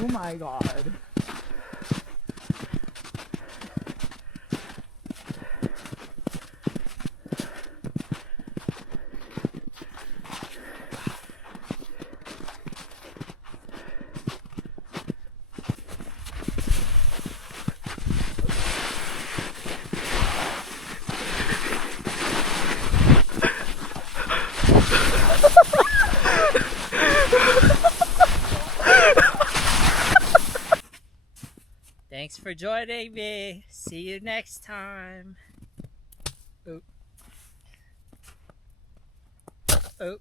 Oh my god. Thanks for joining me. See you next time. Oh. Oh.